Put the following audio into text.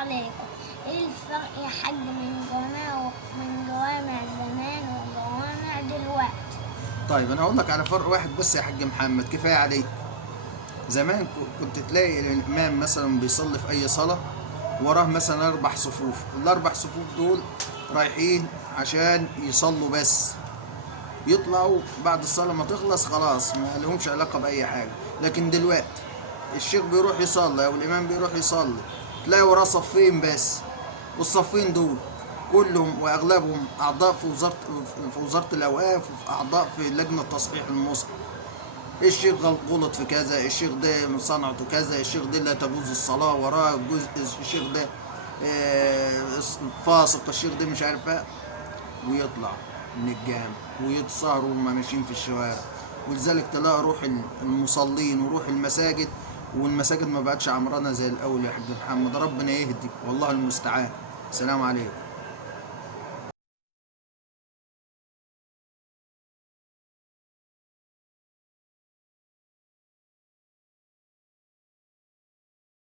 عليكم. ايه الفرق يا حاج من جوامع زمان وجوامع دلوقتي؟ طيب انا هقول لك على فرق واحد بس يا حاج محمد، كفايه عليك. زمان كنت تلاقي الامام مثلا بيصلي في اي صلاه وراه مثلا 4 صفوف، ال4 صفوف دول رايحين عشان يصلوا بس، يطلعوا بعد الصلاه ما تخلص خلاص ما لهمش علاقه باي حاجه. لكن دلوقتي الشيخ بيروح يصلي او الامام بيروح يصلي تلاقي وراه صفين بس، والصفين دول كلهم واغلبهم اعضاء في وزاره الاوقاف، وفي اعضاء في لجنه تصحيح المصحف. الشيخ غلط في كذا، الشيخ ده صنعته كذا، الشيخ ده لا تجوز الصلاه وراه، جزء الشيخ ده فاسق، الشيخ ده مش عارف ايه، ويطلع من الجامع ويتسهروا وهم ماشيين في الشوارع. ولذلك تلاقي روح المصلين وروح المساجد، والمساجد ما بقتش عمرانه زي الاول يا حاج محمد. ربنا يهدي والله المستعان. السلام عليكم.